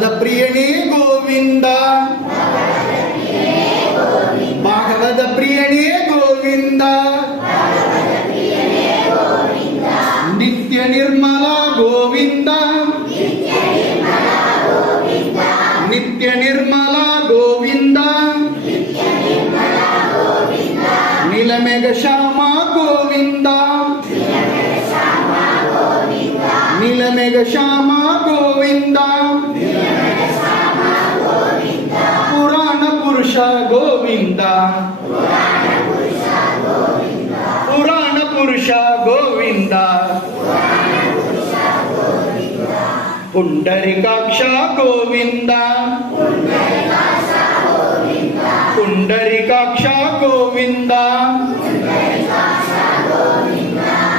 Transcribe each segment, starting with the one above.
பாகவத பிரியனே கோவிந்தா, பாகவத பிரியனே கோவிந்தா, நித்ய நிர்மலா கோவிந்தா, நித்ய நிர்மலா கோவிந்தா, நீலமேக ஷாமா கோவிந்தா, நீலமேக ஷாமா கோவிந்தா, புராண புருஷா கோவிந்தா, புராண புருஷா கோவிந்தா, புண்டரிகாக்ஷா கோவிந்தா, புண்டரிகாக்ஷா கோவிந்தா,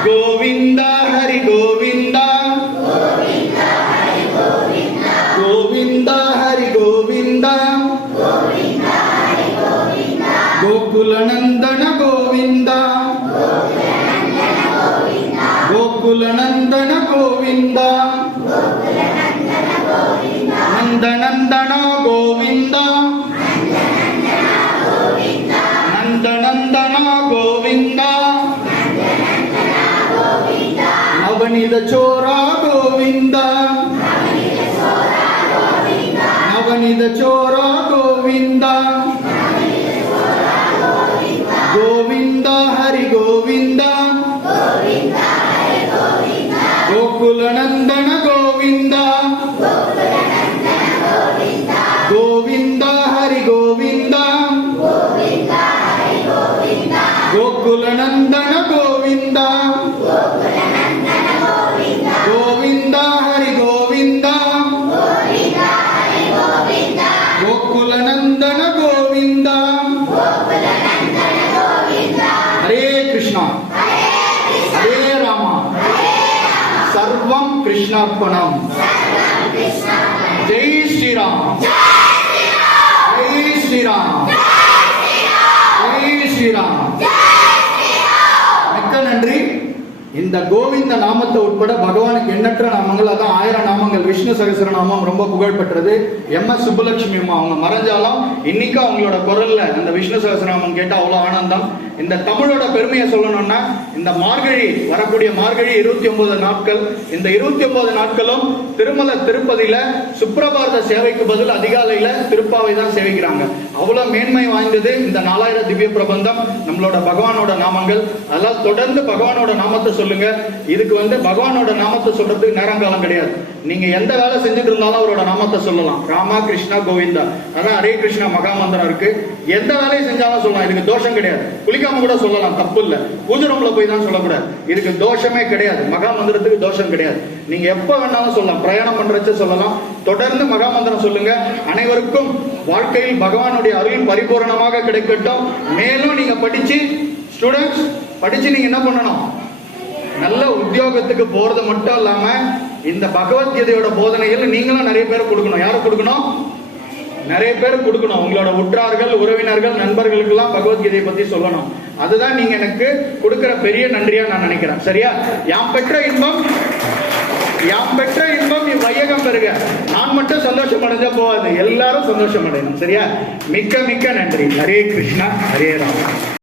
கோவிந்தா ஹரி கோவிந்தா, கோவிந்தா ஹரி கோவிந்தா, கோகுலநந்தன கோவிந்தா, கோகுலநந்தன கோவிந்தா, நந்தநந்தன கோவிந்தா, நந்தநந்தன கோவிந்தா, நவநீத சோரா கோவிந்தா, நவநீத சோரா கோவிந்தா, கோவிந்தா ஹரி கோவிந்தா, கோகுலநந்தன கோவிந்தா, கோவிந்தா ஹரி கோவிந்தா, கோகுலநந்தன கோவிந்தா, கோவிந்தா ஹரி கோவிந்தா, கோகுலநந்தன கோவிந்தா. ஹரே கிருஷ்ணா ஹரே ராமா சர்வம் கிருஷ்ணார்ப்பணம். ஜெய் ஸ்ரீராம், ஜெய் ஸ்ரீராம், ஜெய் ஸ்ரீராம். மிக்க நன்றி. இந்த கோவிந்த நாமத்தை உட்பட பகவானுக்கு எண்ணற்ற நாமங்கள், அதான் 1000 நாமங்கள். விஷ்ணு சகஸ்ரநாமம் ரொம்ப புகழ் பெற்றது. MS சுப்புலட்சுமி அம்மா அவங்க மறைஞ்சாலும் இன்னைக்கு அவங்களோட குரல்ல அந்த விஷ்ணு சகஸ்ரநாமம் கேட்டா அவ்வளவு ஆனந்தம். இந்த தமிழோட பெருமையை சொல்லணும்னா, இந்த மார்கழி வரக்கூடிய மார்கழி 29 நாட்கள், இந்த 29 நாட்களும் திருமல திருப்பதியில சுப்ரபாரத சேவைக்கு பதில் அதிகாலையில திருப்பாவை தான் சேவிக்கிறாங்க. அவ்வளவு மேன்மை வாய்ந்தது இந்த 4000 திவ்ய பிரபந்தம், நம்மளோட பகவானோட நாமங்கள். அதெல்லாம் தொடர்ந்து பகவானோட நாமத்தை சொல்லுங்க. இதுக்கு பகவானோட நாமத்தை சொல்றதுக்கு நேரங்காலம் கிடையாது. நீங்க எந்த வேலை செஞ்சுட்டு இருந்தாலும் அவரோட நாமத்தை சொல்லலாம். ராமா கிருஷ்ணா கோவிந்தா, அதான் ஹரே கிருஷ்ணா மகாமந்திரம் இருக்கு. எந்த வேலையை செஞ்சாலும் சொல்லலாம், இதுக்கு தோஷம் கிடையாது. குளிக்காம கூட சொல்லலாம், தப்பு இல்ல. பூஜை ரூம்ல போய் தான் சொல்லக்கூடாது, இதுக்கு தோஷமே கிடையாது. மகாமந்திரத்துக்கு தோஷம் கிடையாது. நீங்க எப்ப வேணாலும் சொல்லலாம், பிரயாணம் பண்றச்ச சொல்லலாம். தொடர்ந்து மகாமந்திரம் சொல்லுங்க. அனைவருக்கும் வாழ்க்கையில் பகவானுடைய அருள் பரிபூரணமாக கிடைக்கட்டும். மேலும் நீங்க படிச்சு ஸ்டூடெண்ட்ஸ் படிச்சு நீங்க என்ன பண்ணணும், நல்ல உத்தியோகத்துக்கு போறது மட்டும் இல்லாம இந்த பகவத்கீதையோட போதனைகள் நீங்களும் நிறைய பேர் கொடுக்கணும். யாரும் கொடுக்கணும்? நிறைய பேர் கொடுக்கணும். உங்களோட உற்றார்கள், உறவினர்கள், நண்பர்களுக்கு எல்லாம் பகவத்கீதையை பத்தி சொல்லணும். அதுதான் நீங்க எனக்கு கொடுக்கிற பெரிய நன்றியா நான் நினைக்கிறேன். சரியா? யாம் பெற்ற இன்பம், யாம் பெற்ற இன்பம் இவ்வையகம் பெறுக. நான் மட்டும் சந்தோஷம் அடைஞ்சா போகாது, எல்லாரும் சந்தோஷம் அடையணும். சரியா? மிக்க மிக்க நன்றி. ஹரே கிருஷ்ணா ஹரே ராமா.